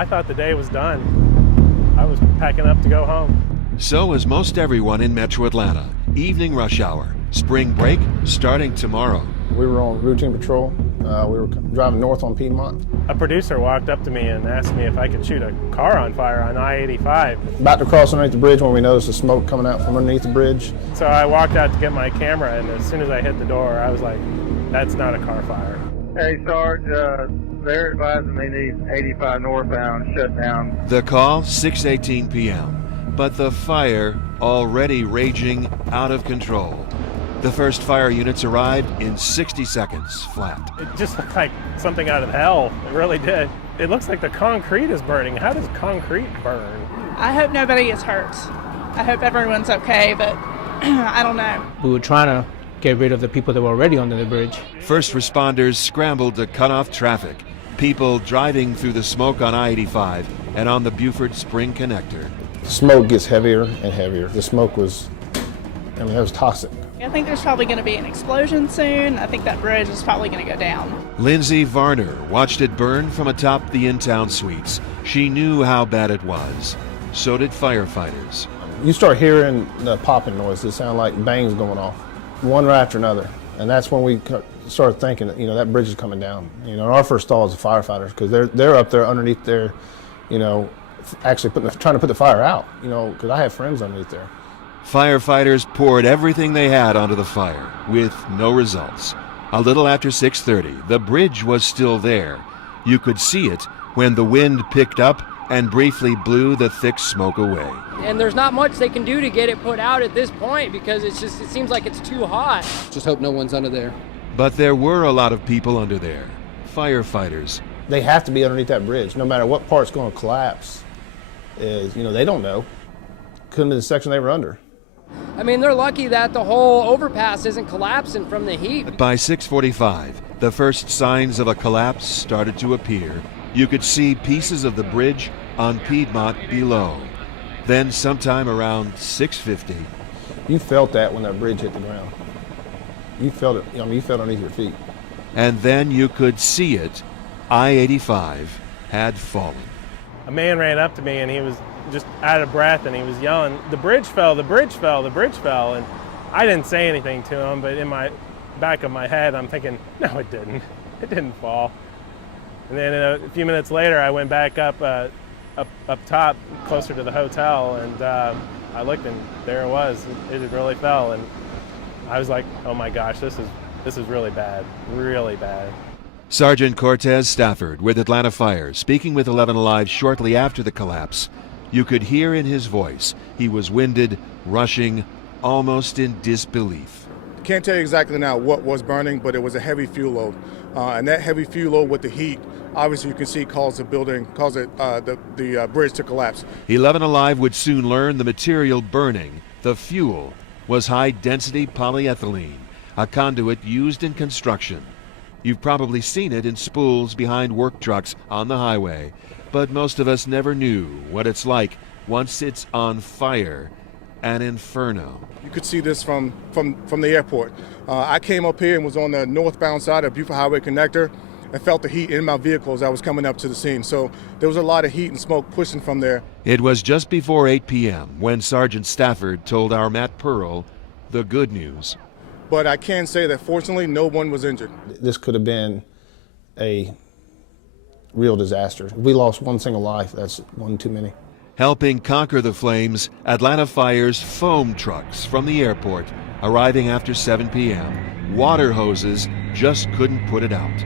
I thought the day was done. I was packing up to go home. So is most everyone in Metro Atlanta. Evening rush hour. Spring break starting tomorrow. We were on routine patrol. We were driving north on Piedmont. A producer walked up to me and asked me if I could shoot a car on fire on I-85. About to cross underneath the bridge when we noticed the smoke coming out from underneath the bridge. So I walked out to get my camera, and as soon as I hit the door, I was like, that's not a car fire. Hey, Sarge, they're advising they need 85 northbound shut down. The call, 6:18 p.m. But the fire already raging out of control. The first fire units arrived in 60 seconds flat. It just looked like something out of hell. It really did. It looks like the concrete is burning. How does concrete burn? I hope nobody gets hurt. I hope everyone's okay, but I don't know. We were trying to get rid of the people that were already under the bridge. First responders scrambled to cut off traffic. People driving through the smoke on I-85 and on the Buford Spring Connector. The smoke gets heavier and heavier. The smoke was, that was toxic. I think there's probably going to be an explosion soon. I think that bridge is probably going to go down. Lindsay Varner watched it burn from atop the in-town suites. She knew how bad it was. So did firefighters. You start hearing the popping noise. It sounded like bangs going off, one right after another. And that's when we started thinking, that bridge is coming down. Our first thought was the firefighters, because they're up there underneath there, actually trying to put the fire out, because I have friends underneath there. Firefighters poured everything they had onto the fire, with no results. A little after 6:30, the bridge was still there. You could see it when the wind picked up and briefly blew the thick smoke away. And there's not much they can do to get it put out at this point, because it seems like it's too hot. Just hope no one's under there. But there were a lot of people under there. Firefighters. They have to be underneath that bridge, no matter what part's going to collapse. They don't know. Couldn't be the section they were under. I mean, they're lucky that the whole overpass isn't collapsing from the heat. By 6:45, the first signs of a collapse started to appear. You could see pieces of the bridge on Piedmont below. Then sometime around 6:50. You felt that when that bridge hit the ground. You felt it, you felt it underneath your feet. And then you could see it. I-85 had fallen. A man ran up to me, and he was just out of breath, and he was yelling, "The bridge fell, the bridge fell, the bridge fell." And I didn't say anything to him, but in my back of my head, I'm thinking, no, it didn't. It didn't fall. And then a few minutes later, I went back up top, closer to the hotel, and I looked, and there it was. It had really fell, and I was like, oh my gosh, this is really bad, really bad. Sergeant Cortez Stafford with Atlanta Fire, speaking with 11 Alive shortly after the collapse. You could hear in his voice he was winded, rushing, almost in disbelief. Can't tell you exactly now what was burning, but it was a heavy fuel load. And that heavy fuel load with the heat, obviously you can see caused the bridge to collapse. 11 Alive would soon learn the material burning, the fuel, was high-density polyethylene, a conduit used in construction. You've probably seen it in spools behind work trucks on the highway, but most of us never knew what it's like once it's on fire, an inferno. You could see this from the airport. I came up here and was on the northbound side of Buford Highway Connector and felt the heat in my vehicle as I was coming up to the scene. So there was a lot of heat and smoke pushing from there. It was just before 8 p.m. when Sergeant Stafford told our Matt Pearl the good news. But I can say that fortunately no one was injured. This could have been a real disaster. We lost one single life. That's one too many. Helping conquer the flames, Atlanta Fire's foam trucks from the airport arriving after 7 p.m. Water hoses just couldn't put it out.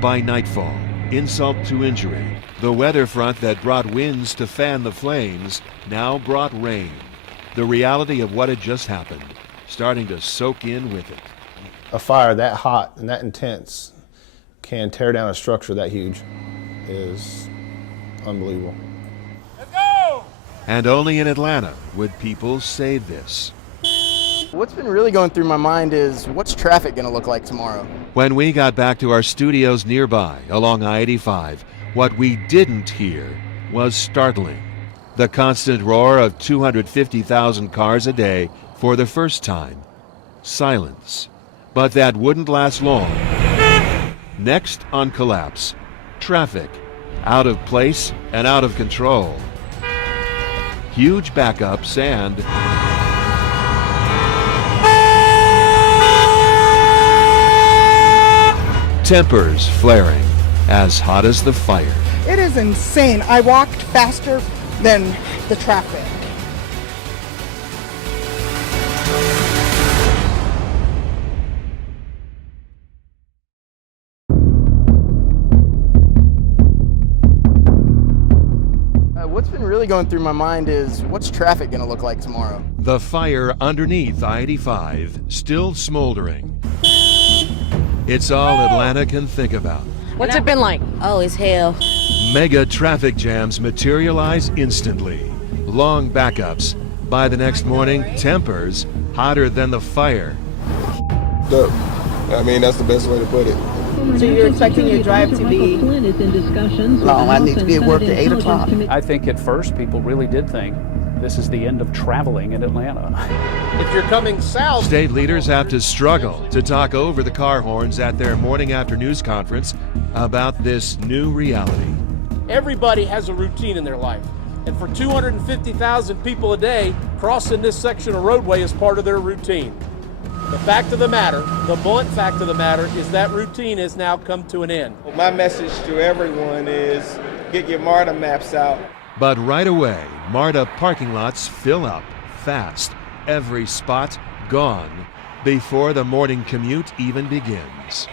By nightfall, insult to injury, the weather front that brought winds to fan the flames now brought rain. The reality of what had just happened starting to soak in with it. A fire that hot and that intense can tear down a structure that huge is unbelievable. Let's go! And only in Atlanta would people say this. What's been really going through my mind is, what's traffic going to look like tomorrow? When we got back to our studios nearby along I-85, what we didn't hear was startling. The constant roar of 250,000 cars a day for the first time. Silence. But that wouldn't last long. Next on Collapse, traffic Out of place and out of control. Huge backups and tempers flaring, as hot as the fire. It is insane. I walked faster than the traffic. What's been really going through my mind is what's traffic going to look like tomorrow? The fire underneath I-85 still smoldering. It's all Atlanta can think about. What's it been like? Oh, it's hell. Mega traffic jams materialize instantly. Long backups. By the next morning, tempers hotter than the fire. Dope. I mean, that's the best way to put it. So you're expecting your drive to be long? I need to be at work at 8 o'clock. I think at first people really did think this is the end of traveling in Atlanta. If you're coming south... State leaders have to struggle to talk over the car horns at their morning after news conference about this new reality. Everybody has a routine in their life. And for 250,000 people a day, crossing this section of roadway is part of their routine. The fact of the matter, the blunt fact of the matter, is that routine has now come to an end. My message to everyone is get your MARTA maps out. But right away, MARTA parking lots fill up fast. Every spot gone before the morning commute even begins.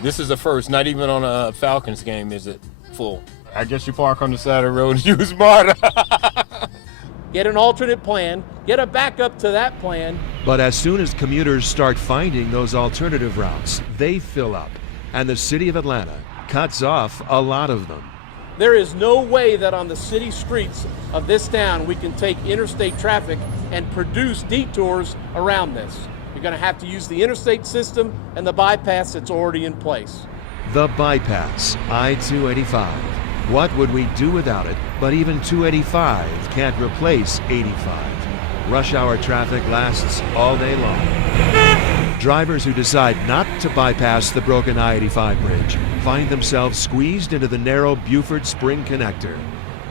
This is the first, not even on a Falcons game is it full. I guess you park on the side of the road and use MARTA. Get an alternate plan, get a backup to that plan. But as soon as commuters start finding those alternative routes, they fill up, and the city of Atlanta cuts off a lot of them. There is no way that on the city streets of this town we can take interstate traffic and produce detours around this. You're going to have to use the interstate system and the bypass that's already in place. The bypass, I-285. What would we do without it? But even 285 can't replace 85. Rush hour traffic lasts all day long. Drivers who decide not to bypass the broken I-85 bridge find themselves squeezed into the narrow Buford Spring Connector.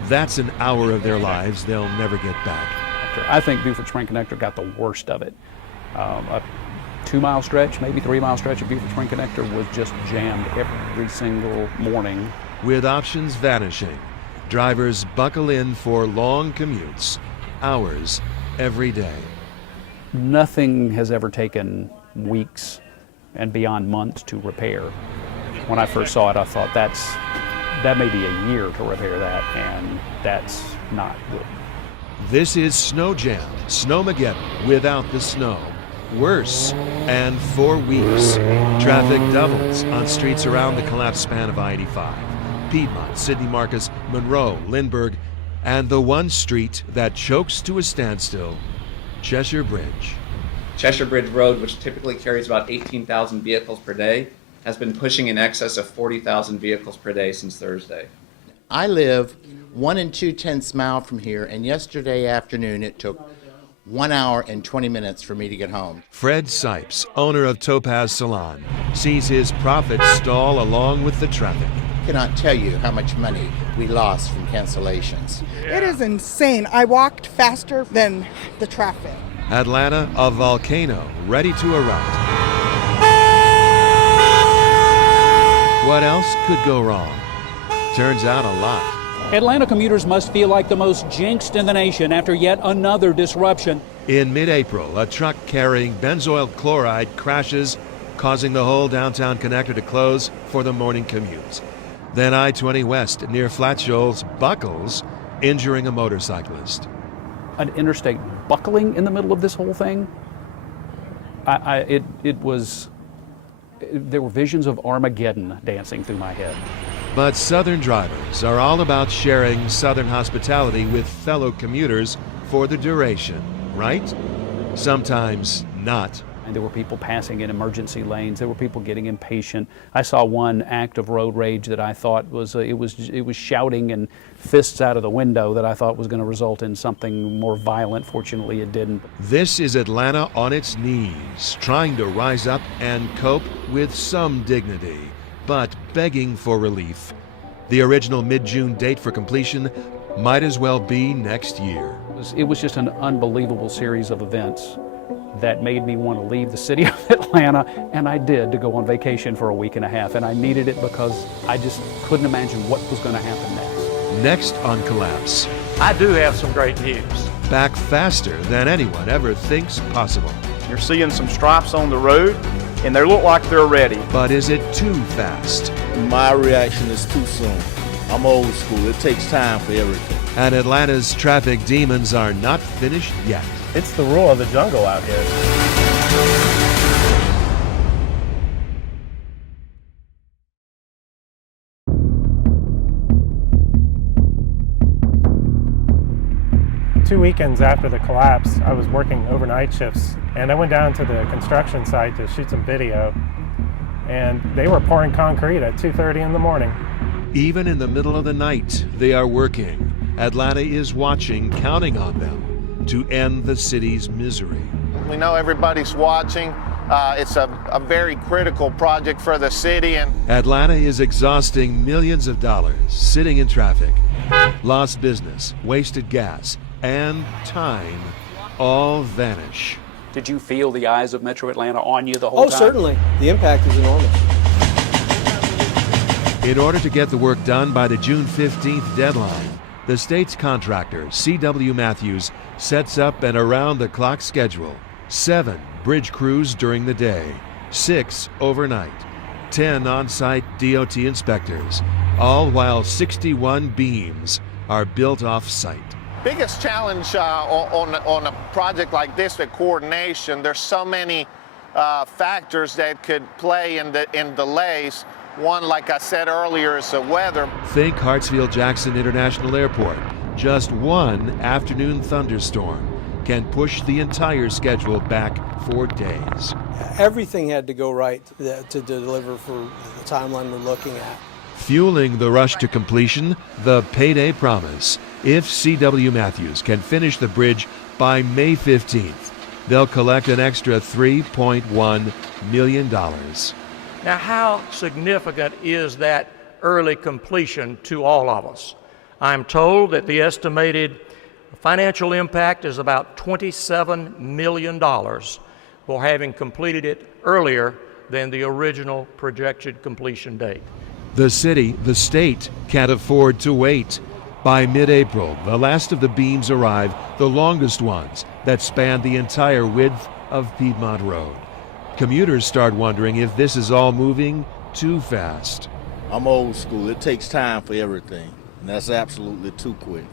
That's an hour of their lives they'll never get back. I think Buford Spring Connector got the worst of it. A 2-mile stretch, maybe 3-mile stretch of Buford Spring Connector was just jammed every single morning. With options vanishing, drivers buckle in for long commutes, hours every day. Nothing has ever taken weeks and beyond months to repair. When I first saw it, I thought that may be a year to repair that, and that's not good. This is Snow Jam, Snowmageddon without the snow. Worse, and for weeks. Traffic doubles on streets around the collapsed span of I-85. Piedmont, Sidney Marcus, Monroe, Lindbergh, and the one street that chokes to a standstill, Cheshire Bridge. Cheshire Bridge Road, which typically carries about 18,000 vehicles per day, has been pushing in excess of 40,000 vehicles per day since Thursday. I live 1 2/10 mile from here, and yesterday afternoon it took 1 hour and 20 minutes for me to get home. Fred Sipes, owner of Topaz Salon, sees his profits stall along with the traffic. I cannot tell you how much money we lost from cancellations. It is insane. I walked faster than the traffic. Atlanta, a volcano ready to erupt. What else could go wrong? Turns out a lot. Atlanta commuters must feel like the most jinxed in the nation after yet another disruption. In mid-April, a truck carrying benzoyl chloride crashes, causing the whole downtown connector to close for the morning commute. Then I-20 West near Flat Shoals buckles, injuring a motorcyclist. An interstate buckling in the middle of this whole thing? There were visions of Armageddon dancing through my head. But Southern drivers are all about sharing Southern hospitality with fellow commuters for the duration, right? Sometimes not. And there were people passing in emergency lanes. There were people getting impatient. I saw one act of road rage that I thought was it was shouting and fists out of the window that I thought was going to result in something more violent. Fortunately, it didn't. This is Atlanta on its knees, trying to rise up and cope with some dignity, but begging for relief The original mid-June date for completion might as well be next year. It was just an unbelievable series of events that made me want to leave the city of Atlanta, and I did, to go on vacation for a week and a half, and I needed it because I just couldn't imagine what was going to happen next. Next on Collapse. I do have some great news. Back faster than anyone ever thinks possible. You're seeing some stripes on the road, and they look like they're ready. But is it too fast? My reaction is too soon. I'm old school. It takes time for everything. And Atlanta's traffic demons are not finished yet. It's the rule of the jungle out here. Two weekends after the collapse, I was working overnight shifts, and I went down to the construction site to shoot some video, and they were pouring concrete at 2:30 in the morning. Even in the middle of the night, they are working. Atlanta is watching, counting on them to end the city's misery. We know everybody's watching. It's a very critical project for the city. And Atlanta is exhausting millions of dollars sitting in traffic. Lost business, wasted gas, and time all vanish. Did you feel the eyes of Metro Atlanta on you the whole time? Oh, certainly. The impact is enormous. In order to get the work done by the June 15th deadline, the state's contractor, C.W. Matthews, sets up an around-the-clock schedule. 7 bridge crews during the day, 6 overnight, 10 on-site DOT inspectors, all while 61 beams are built off-site. biggest challenge on a project like this, the coordination, there's so many factors that could play in delays. One, like I said earlier, is the weather. Think Hartsfield-Jackson International Airport. Just one afternoon thunderstorm can push the entire schedule back 4 days. Everything had to go right to deliver for the timeline we're looking at. Fueling the rush to completion, the payday promise. If C.W. Matthews can finish the bridge by May 15th, they'll collect an extra $3.1 million. Now, how significant is that early completion to all of us? I'm told that the estimated financial impact is about $27 million for having completed it earlier than the original projected completion date. The city, the state, can't afford to wait. By mid-April, the last of the beams arrive, the longest ones that span the entire width of Piedmont Road. Commuters start wondering if this is all moving too fast. I'm old school. It takes time for everything, and that's absolutely too quick.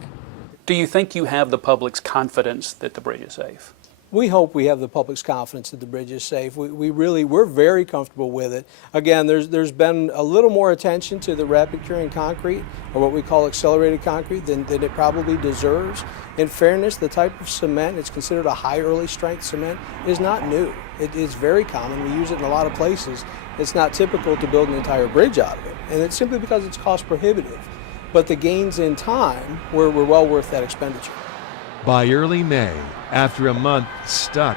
Do you think you have the public's confidence that the bridge is safe? We hope we have the public's confidence that the bridge is safe. We're very comfortable with it. Again, there's been a little more attention to the rapid curing concrete, or what we call accelerated concrete, than it probably deserves. In fairness, the type of cement, it's considered a high early strength cement, is not new. It is very common. We use it in a lot of places. It's not typical to build an entire bridge out of it, and it's simply because it's cost prohibitive. But the gains in time were well worth that expenditure. By early May, after a month stuck,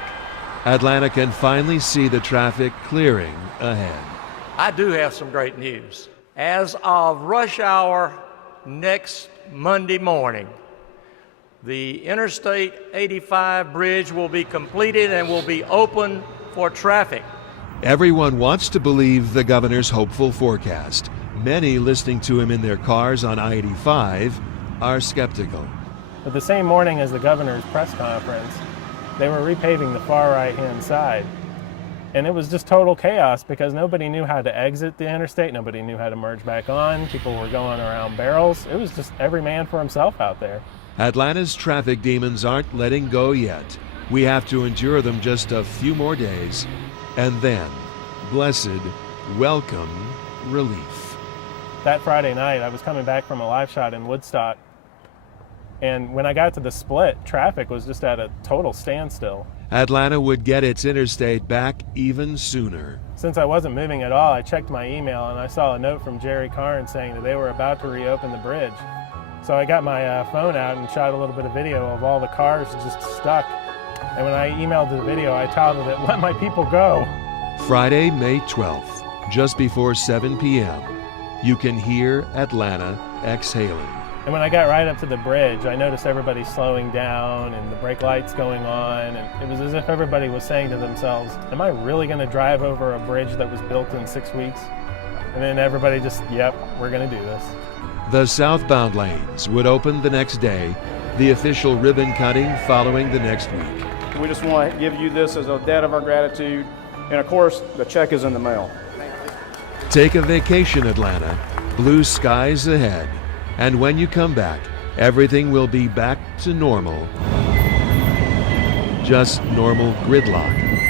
Atlanta can finally see the traffic clearing ahead. I do have some great news. As of rush hour next Monday morning, the Interstate 85 bridge will be completed and will be open for traffic. Everyone wants to believe the governor's hopeful forecast. Many listening to him in their cars on I-85 are skeptical. But the same morning as the governor's press conference, they were repaving the far right-hand side. And it was just total chaos because nobody knew how to exit the interstate. Nobody knew how to merge back on. People were going around barrels. It was just every man for himself out there. Atlanta's traffic demons aren't letting go yet. We have to endure them just a few more days. And then, blessed, welcome relief. That Friday night, I was coming back from a live shot in Woodstock. And when I got to the split, traffic was just at a total standstill. Atlanta would get its interstate back even sooner. Since I wasn't moving at all, I checked my email and I saw a note from Jerry Carnes saying that they were about to reopen the bridge. So I got my phone out and shot a little bit of video of all the cars just stuck. And when I emailed the video, I titled it, "Let My People Go." Friday, May 12th, just before 7 p.m., you can hear Atlanta exhaling. And when I got right up to the bridge, I noticed everybody slowing down and the brake lights going on, and it was as if everybody was saying to themselves, am I really going to drive over a bridge that was built in 6 weeks? And then everybody just, yep, we're going to do this. The southbound lanes would open the next day, the official ribbon cutting following the next week. We just want to give you this as a debt of our gratitude, and of course, the check is in the mail. Take a vacation, Atlanta. Blue skies ahead. And when you come back, everything will be back to normal. Just normal gridlock.